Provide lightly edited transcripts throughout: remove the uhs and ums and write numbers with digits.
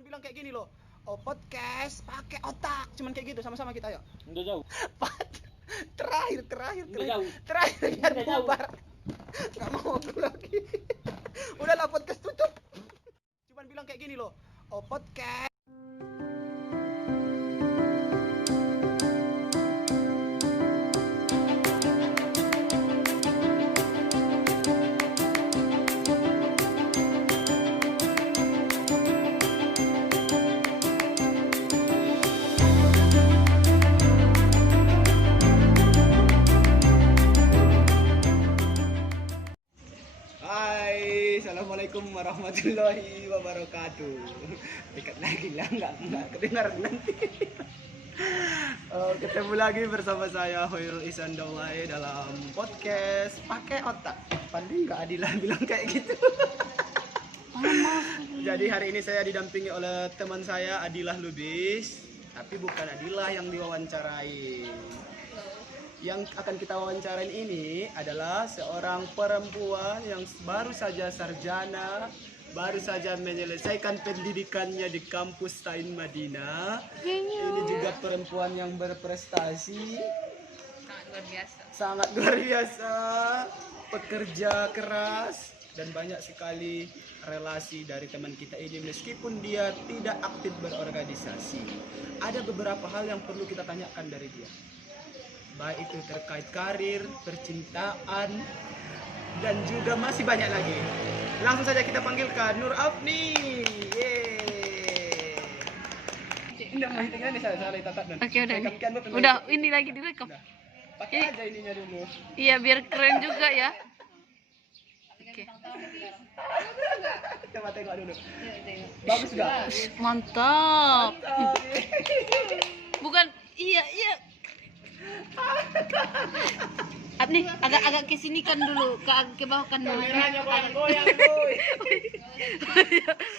Cuman bilang kayak gini loh. Oh, podcast pakai otak. Cuman kayak gitu, sama-sama kita yuk. Udah jauh. Terakhir jauh. biar Udah jauh. bubar. Nggak mau aku lagi. Udahlah, podcast tutup. Cuman bilang kayak gini loh. Oh, podcast. Hai, assalamualaikum warahmatullahi wabarakatuh. Dekat lagi lah, nggak kedengaran nanti. Ketemu lagi bersama saya Hoirul Ihsan Dawai dalam podcast pakai otak. Pandi nggak Adilah bilang kayak gitu. Jadi hari ini saya didampingi oleh teman saya Adilah Lubis, tapi bukan Adilah yang diwawancarai. Yang akan kita wawancarain ini adalah seorang perempuan yang baru saja sarjana, baru saja menyelesaikan pendidikannya di kampus Tain Madinah. Ini juga perempuan yang berprestasi, sangat luar biasa, pekerja keras, dan banyak sekali relasi dari teman kita ini meskipun dia tidak aktif berorganisasi. Ada beberapa hal yang perlu kita tanyakan dari dia, baik itu terkait karir, percintaan, dan juga masih banyak lagi. Langsung saja kita panggilkan Nur Afni. Udah mau hitungan nih, salah tatat dan. Oke, udah nih. Udah, ini lagi direkam. Pakai aja ininya dulu. Iya, biar keren juga ya. Oke. Coba tengok dulu. Bagus gak? Mantap. Bukan, iya. Nih, agak ke sini kan dulu, ke bawah kan dulu. Kameranya goyang-goyang, boy.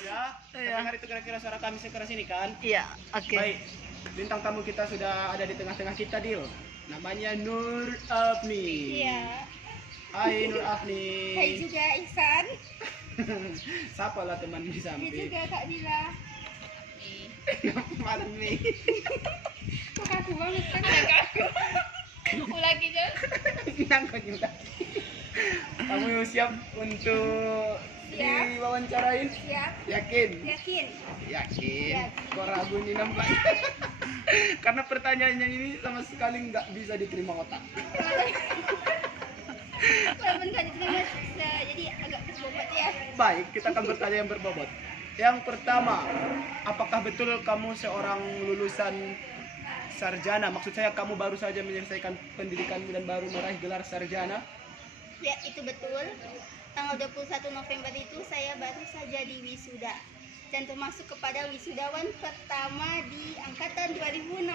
Ya, dengar itu kira-kira suara kami sekeras ini kan? Iya, oke. Baik, bintang tamu kita sudah ada di tengah-tengah kita, Dil. Namanya Nur Afni. Iya. Hai Nur Afni. Hai juga Ihsan. Siapa lah teman di Hai samping? juga Kak Dila. Malam nih. Kok kaku banget kan? Lagi kan? Nangkut juga. Kamu siap untuk Siap. diwawancarain? Siap. Yakin? Yakin. Yakin. Yakin. Kok ragu nih nampaknya? Karena pertanyaannya ini sama sekali nggak bisa diterima otak. Walaupun kan diterima jadi agak berbobot ya. Baik, kita akan bertanya yang berbobot. Yang pertama, apakah betul kamu seorang lulusan sarjana? Maksud saya kamu baru saja menyelesaikan pendidikanmu dan baru meraih gelar sarjana? Ya, itu betul. Tanggal 21 November itu saya baru saja di wisuda dan termasuk kepada wisudawan pertama di angkatan 2016.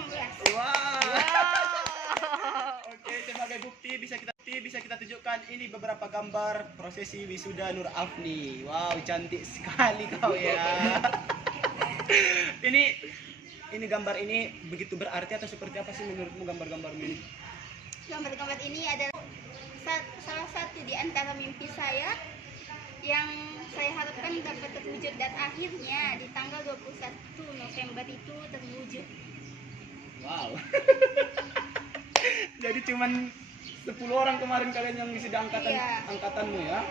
Oke, sebagai bukti bisa kita tunjukkan ini beberapa gambar prosesi wisuda Nur Afni. Wow, cantik sekali kau ya. Ini gambar ini begitu berarti atau seperti apa sih menurutmu gambar-gambarmu ini? Gambar-gambar ini adalah salah satu di antara mimpi saya yang saya harapkan dapat terwujud dan akhirnya di tanggal 21 November itu terwujud. Wow. Jadi cuman 10 orang kemarin kalian yang wisuda Iya. angkatanmu ya?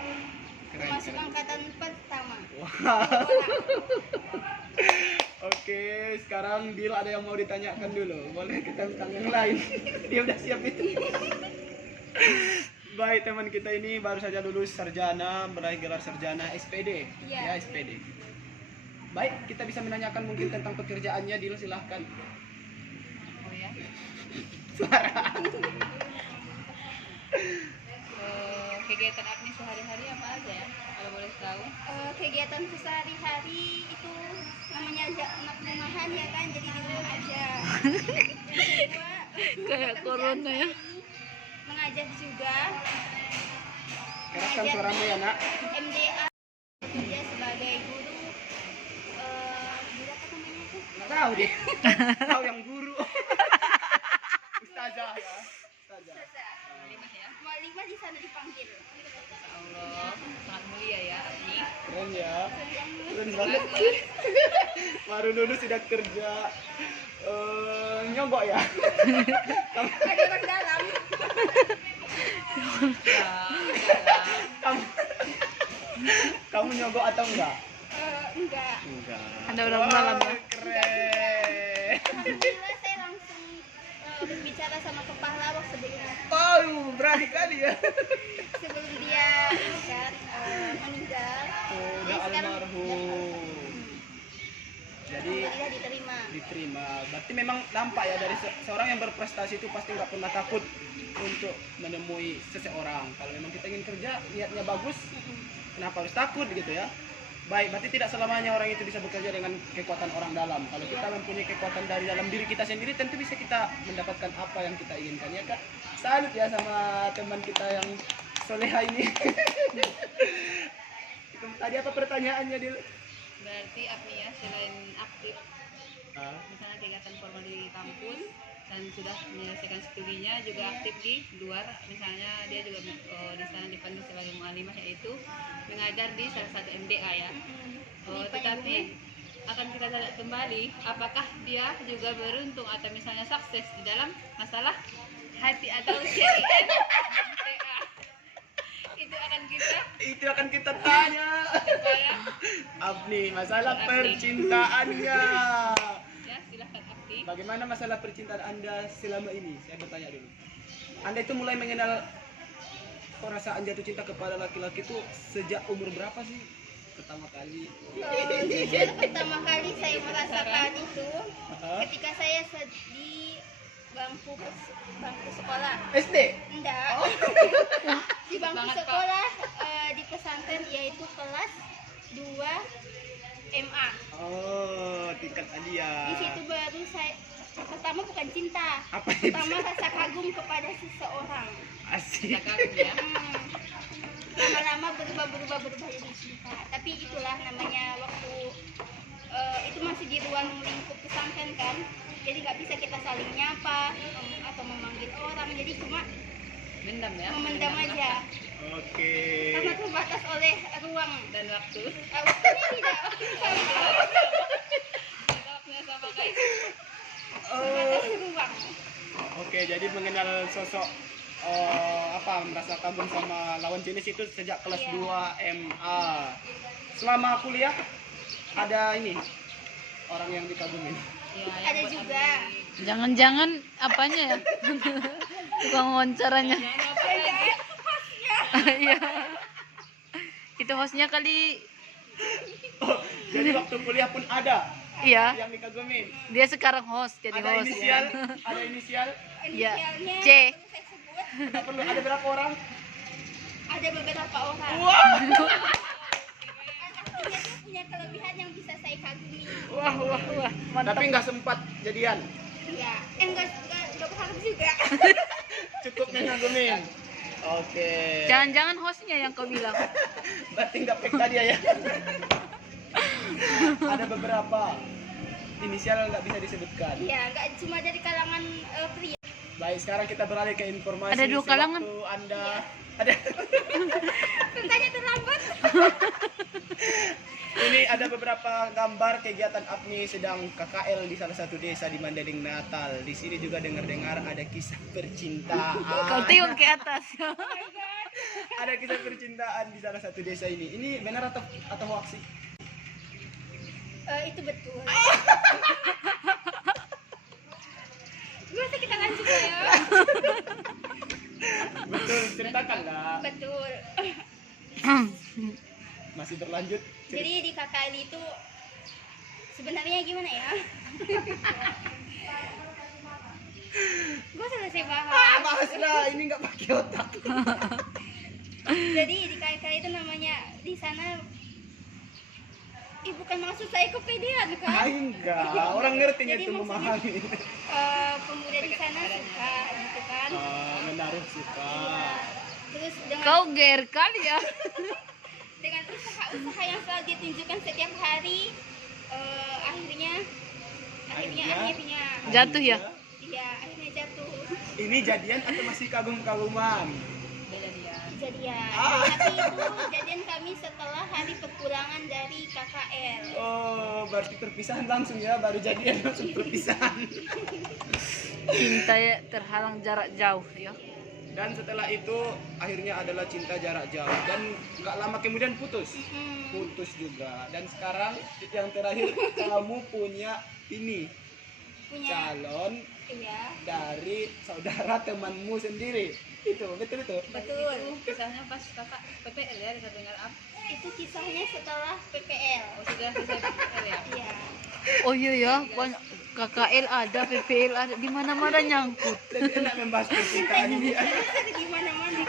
Keren, Termasuk keren. angkatan pertama. Wow. Oke, sekarang Dil ada yang mau ditanyakan dulu. Boleh kita tentang yang lain. Dia udah siap itu. Baik, teman kita ini baru saja lulus sarjana, meraih gelar sarjana SPD. Iya. Ya, SPD. Baik, kita bisa menanyakan mungkin tentang pekerjaannya, Dil, silahkan. Oh ya. Suara. Kegiatan Agni sehari-hari apa aja ya? Kalau boleh tahu. Kegiatan sehari-hari itu namanya ajak anak rumahan ya kan, jadi di rumah aja. Kedua, Kayak corona ya. mengajar juga. Keraskan suaramu ya, Nak. MDA kerja sebagai guru. Guru apa namanya tuh? Nggak tahu deh. Tahu yang guru. Ustazah ya. Ustazah. Mualimah di sana dipanggil. Allah, sangat mulia ya ini. Keren ya. Keren banget. baru lulus sudah kerja. Nyogok ya. Ada orang dalam. Ya, enggak lah. kamu, kamu nyogok atau enggak? Enggak. Enggak. Ada orang dalam ya. Keren. Alhamdulillah saya langsung berbicara sama kepala sebelum Oh, berani kali ya. sebelum dia kan, meninggal. Oh, udah Jadi sekarang almarhum. Jadi alhamdulillah diterima. diterima. Berarti memang nampak ya dari seorang yang berprestasi itu pasti nggak pernah takut untuk menemui seseorang. Kalau memang kita ingin kerja, niatnya bagus, kenapa harus takut gitu ya? Baik, berarti tidak selamanya orang itu bisa bekerja dengan kekuatan orang dalam. Kalau kita mempunyai kekuatan dari dalam diri kita sendiri, tentu bisa kita mendapatkan apa yang kita inginkan ya kak. Salut ya sama teman kita yang soleha ini. Tadi apa pertanyaannya Dil? Berarti Apnia selain aktif Ah, misalnya kegiatan formal di kampus dan sudah menyelesaikan studinya, juga aktif di luar, misalnya dia juga di sana dipanggil sebagai mu'alimah, yaitu mengajar di salah satu MDA ya. Tetapi akan kita lihat kembali apakah dia juga beruntung atau misalnya sukses di dalam masalah hati atau CIN MDA. Itu akan kita tanya. kepada Abni, masalah Abni. percintaannya. ya, silahkan aktif. Bagaimana masalah percintaan Anda selama ini? Saya bertanya dulu. Anda itu mulai mengenal perasaan jatuh cinta kepada laki-laki itu sejak umur berapa sih? Pertama kali. Jujur pertama kali saya merasakan itu Hah? ketika saya di bangku sekolah. SD? Enggak. Di bangku Banget, Pak. sekolah di pesantren, yaitu kelas 2 MA. Oh, tingkat alia. Di situ baru saya pertama bukan cinta. Apa itu? Pertama rasa kagum kepada seseorang. Asik. Kita kagum ya. Lama-lama berubah jadi cinta. Tapi itulah namanya waktu itu masih di ruang lingkup pesantren kan. Jadi nggak bisa kita saling nyapa atau memanggil orang. Jadi cuma Mendam ya. memendam aja. Oke. Karena terbatas oleh ruang. Dan waktu. Waktunya tidak. Waktunya sama guys. Terbatas ruang. Oke, jadi mengenal sosok merasa kagum sama lawan jenis itu sejak kelas Iya. 2 MA. Selama kuliah ada ini orang yang dikagumin. Ya, yang Ada buat juga. Abni. Jangan-jangan apanya ya? Tukang wawancaranya. Jangan lupa lagi. Iya. Itu hostnya kali. Oh, jadi waktu kuliah pun ada Iya. yang dikagumin. Dia sekarang host, jadi Ada host. inisial, Ya. ada inisial. Iya. Inisialnya C. perlu saya sebut. Tidak perlu. Ada berapa orang? Ada beberapa orang. Wah, Artinya dia punya kelebihan yang bisa saya kagumi. wah, wah, wah. Tapi nggak sempat jadian. Ya, enggak berharap juga. Cukup ngagumin. Oke. Jangan-jangan hostnya yang kau bilang. Berarti nggak peka dia ya. Ada beberapa inisial nggak bisa disebutkan. Ya, enggak cuma dari kalangan pria. Baik, sekarang kita beralih ke informasi. Ada dua kalangan. Sewaktu Anda ada Tentanya terlambat. ini ada beberapa gambar kegiatan Apni sedang KKL di salah satu desa di Mandailing Natal. Di sini juga dengar-dengar ada kisah percintaan. Kau tengok ke atas. Ada kisah percintaan di salah satu desa ini. Ini benar atau hoax sih? Itu betul. Masa kita lanjut ya? Betul, ceritakanlah. Betul. Masih berlanjut. Jadi di KKL itu sebenarnya gimana ya? Gue selesai bahas. Bahaslah, ini nggak pakai otak. Jadi di KKL itu namanya di sana. Bukan maksud saya kepedean kan? Enggak, orang ngertinya Jadi itu maksudnya, memahami. pemuda di sana suka gitu kan? Menaruh suka. Terus dengan Kau ger kali ya. dengan usaha-usaha yang selalu ditunjukkan setiap hari, akhirnya Jatuh ya? iya akhirnya jatuh. Ini jadian atau masih kagum-kaguman? Udah jadian. jadian. Ah. Tapi itu jadian kami setelah hari perpulangan dari KKL. Oh, berarti perpisahan langsung ya, baru jadian langsung perpisahan. Cinta ya terhalang jarak jauh ya. Dan setelah itu akhirnya adalah cinta jarak jauh dan nggak lama kemudian putus. Putus juga. Dan sekarang yang terakhir kamu punya ini Punya, calon iya, dari saudara temanmu sendiri. Itu betul itu. betul. Kisahnya pas kakak PPL ya, bisa dengar apa? Itu kisahnya setelah PPL. Oh, sudah selesai PPL ya? Iya. Oh iya ya, banyak KKL ada, PPL ada, di mana-mana nyangkut. Jadi enak membahas percintaan ini. Ada di mana-mana.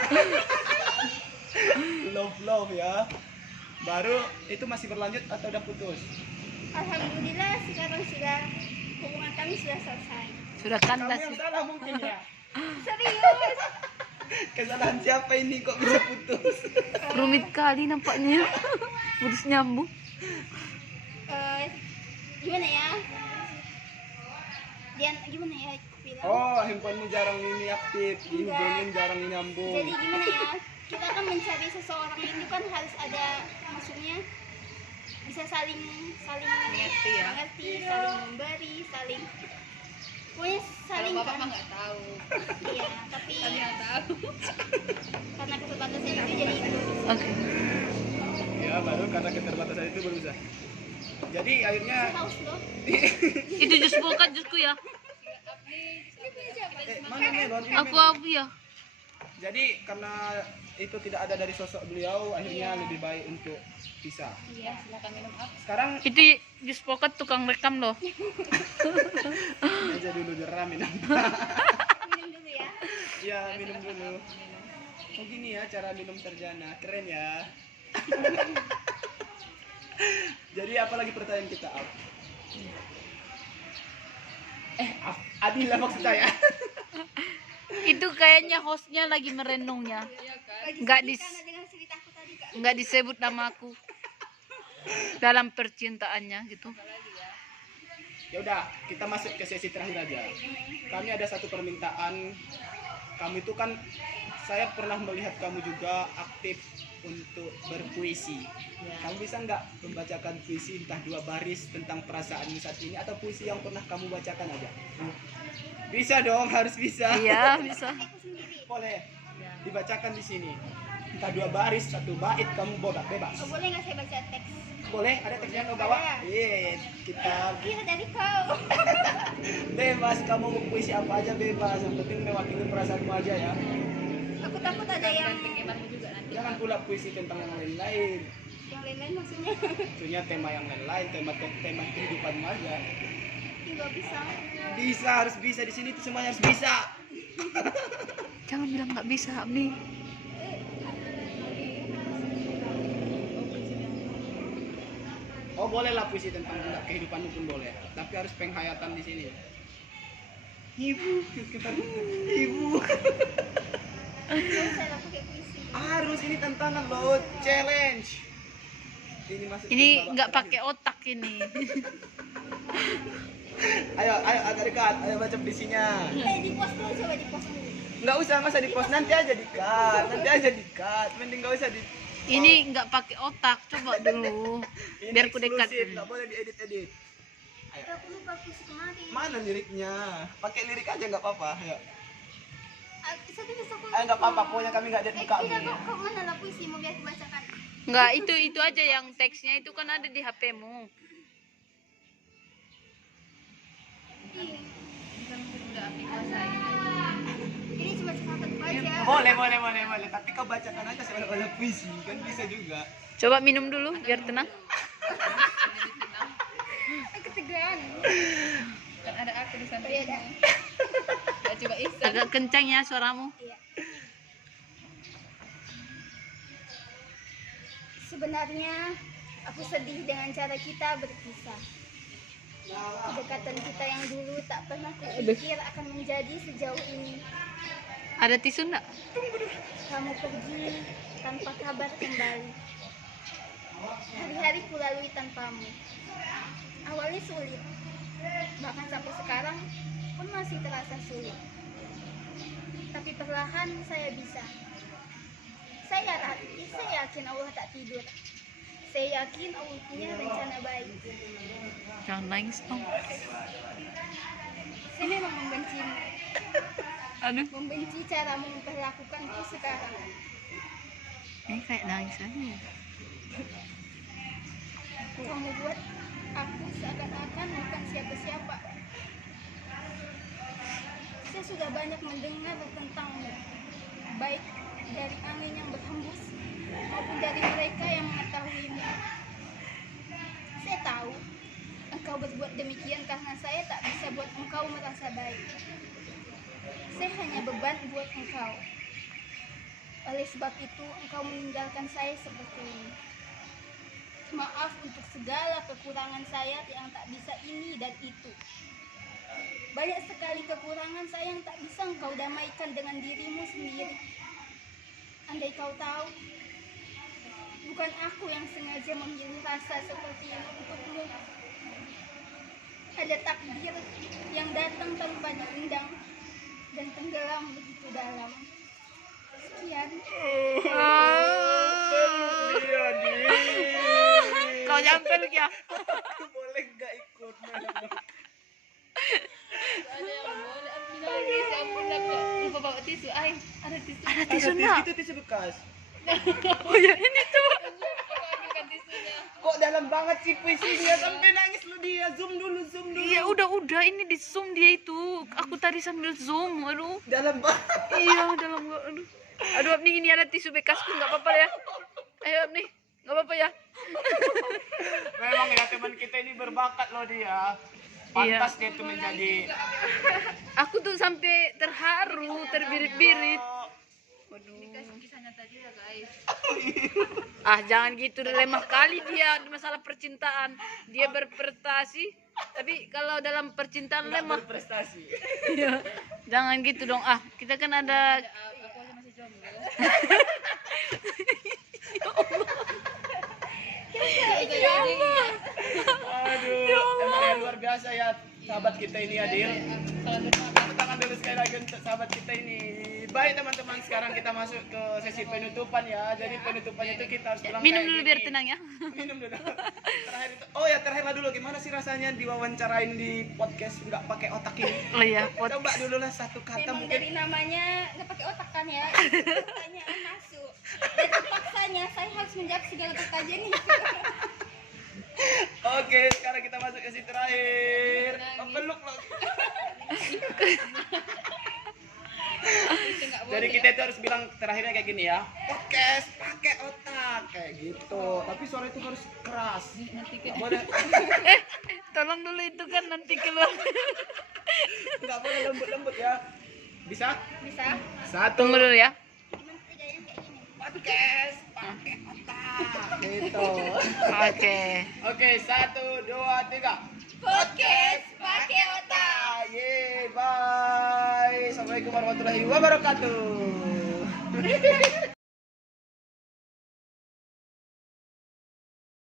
Love ya. Baru itu masih berlanjut atau udah putus? Alhamdulillah sekarang sudah hubungan kami sudah selesai. Sudah Kamu kandas. yang salah mungkin ya. Serius. Kesalahan siapa ini kok bisa putus? Rumit kali nampaknya. Putus nyambung. Gimana ya? Dian, gimana ya aku bilang? Oh, handphonemu jarang ini aktif, dihubungin jarang nyambung. Jadi gimana ya? Kita kan mencari seseorang itu kan harus ada, maksudnya bisa saling Mengerti ya. mengerti, saling memberi, saling pokoknya Kalau saling bapak kan. mah nggak tahu. Iya, tapi Kami yang tahu. karena keterbatasan itu jadi Oke. Ya, baru karena keterbatasan itu berusaha. Jadi akhirnya haus loh. Itu jus bukan jusku ya. mana melon ini Aku melon. abu ya. Jadi karena itu tidak ada dari sosok beliau, akhirnya lebih baik untuk pisah. Iya, silakan minum apa? Sekarang Itu jus poket tukang rekam loh. aja dulu jerah minum. Minum dulu ya. Ya, minum dulu. Oh gini ya cara minum sarjana, keren ya. Jadi apalagi pertanyaan kita, Af? Adil lah maksud saya. Itu kayaknya hostnya lagi merenungnya. Nggak dis Karena dengan ceritaku tadi Kak. nggak disebut namaku dalam percintaannya gitu. Ya udah, kita masuk ke sesi terakhir aja. Kami ada satu permintaan. Kamu itu kan, saya pernah melihat kamu juga aktif untuk berpuisi. Kamu bisa nggak membacakan puisi entah 2 baris tentang perasaanmu saat ini atau puisi yang pernah kamu bacakan aja? Bisa dong, harus bisa. Iya bisa. Aku sendiri. Boleh dibacakan di sini. Entah 2 baris, 1 bait kamu bebas. Oh, boleh nggak saya baca teks? Boleh, ada teksnya kamu bawa? Ada. Iya, kita Iya dari kau. bebas, kamu mau puisi apa aja bebas. Yang penting mewakili perasaanmu aja ya. Aku takut ada yang Dan penggemarmu juga nanti. Jangan pula puisi tentang yang lain-lain. lain-lain maksudnya. Maksudnya tema yang lain-lain, tema kehidupanmu aja. Nggak bisa. Bisa, harus bisa di sini tuh semuanya harus bisa. Jangan bilang nggak bisa, Abi. Oh boleh lah puisi tentang kehidupanmu pun boleh, tapi harus penghayatan di sini. Ibu, ibu. Nggak saya lah pakai puisi. Harus ini tantangan loh, challenge. Ini masuk. Ini ke babak nggak terakhir. pakai otak ini. Ayo agak dekat, ayo baca puisinya. Di post dulu, coba di post dulu. Nggak usah, masa di post nanti aja di cut, mending nggak usah di. Ini nggak pakai otak. Coba dulu. Ini Biar ku dekat. eksklusif, nggak boleh diedit. Aku lupa puisi kemarin. Mana liriknya? Pakai lirik aja nggak apa-apa. Ayo. Satu bisa aku. Ayo nggak apa-apa, pokoknya kami nggak buka. Tidak kok mana lah puisi mau biar aku bacakan. Nggak, itu aja yang teksnya itu kan ada di HP-mu. Ini. Kan sudah aplikasi. Ini cuma catatan aja. Boleh. Tapi kau bacakan aja sebanyak puisi, kan bisa juga. Coba minum dulu biar tenang. Aku tegang. Kan ada aku di Oh samping. iya dah. Ya coba Ihsan. Agak kencang ya suaramu. Iya. Sebenarnya aku sedih dengan cara kita berpisah. Kedekatan kita yang dulu tak pernah kupikir akan menjadi sejauh ini. Ada tisu nggak? Kamu pergi tanpa kabar kembali. Hari-hari kulalui tanpamu. Awalnya sulit, bahkan sampai sekarang pun masih terasa sulit. Tapi perlahan saya bisa. Saya yakin Allah tak tidur. Saya yakin Allah punya rencana baik. Jangan nangis dong. Saya memang membencimu, Aduh, membenci caramu memperlakukanku sekarang. ini kayak nangis aja ya. Kamu buat aku seakan-akan bukan siapa-siapa. Saya sudah banyak mendengar tentangmu, baik dari angin yang berhembus maupun dari mereka yang mengetahuimu. Saya tahu engkau berbuat demikian karena saya tak bisa buat engkau merasa baik. Saya hanya beban buat engkau. Oleh sebab itu engkau meninggalkan saya seperti ini. Maaf untuk segala kekurangan saya yang tak bisa ini dan itu. Banyak sekali kekurangan saya yang tak bisa engkau damaikan dengan dirimu sendiri. Andai kau tahu, bukan aku yang sengaja memilih rasa seperti ini untukmu. Ada takdir yang datang tanpa diundang dan tenggelam begitu dalam. Sekian. Iya, Di. Kau nyampe lagi ya? Aku boleh nggak ikut? Ada yang boleh aku nangis, aku lupa bawa tisu. Ay, ada tisu. Ada Ada tisu tisu, enggak? itu tisu bekas. Oh ya ini tuh. Aku ambilkan tisunya. Kok dalam banget sih puisinya sampai nangis lu dia. Zoom dulu. Iya udah ini di zoom dia itu. Aku tadi sambil zoom. Aduh. Dalam banget. Iya dalam aduh. Aduh Abni ini ada tisu bekasku nggak apa-apa ya. Ayo Abni nggak apa-apa ya. Memang ya teman kita ini berbakat loh dia. Pantas dia tuh menjadi. Aku tuh sampai terharu, terbirit-birit. Ini kisah nyata juga guys. Ah jangan gitu, lemah kali dia di masalah percintaan. Dia berprestasi, tapi kalau dalam percintaan Nggak lemah. berprestasi. Iya. Jangan gitu dong. Ah kita kan ada. Aku aja masih jomblo. Aduh, emang yang luar biasa ya sahabat kita ini Adil. Tepuk tangan dulu sekali lagi untuk sahabat kita ini. Baik teman-teman, sekarang kita masuk ke sesi penutupan ya. Jadi penutupannya itu kita harus bilang Minum kayak dulu gini. biar tenang ya. Minum dulu. Terakhir itu, oh ya terakhirlah dulu gimana sih rasanya diwawancarain di podcast nggak pakai otak ini? Oh iya, Coba dulu lah satu kata Memang mungkin. dari namanya nggak pakai otak kan ya. Pertanyaan masuk. Dan terpaksanya saya harus menjawab segala pertanyaan ini. Oke, sekarang kita masuk ke sesi terakhir. Peluk loh. Jadi kita itu harus bilang terakhirnya kayak gini ya. Podcast pakai otak kayak gitu. Tapi suara itu harus keras. Nggak boleh, Tolong dulu itu kan nanti keluar. nggak boleh lembut-lembut ya. Bisa? Bisa? Satu. Tunggu dulu ya. Gimana kerjanya kayak gini? Podcast pakai otak. Gitu. Oke. Oke, 1, 2, 3. Podcast pakai otak. Yeay, bye. Assalamualaikum warahmatullahi wabarakatuh.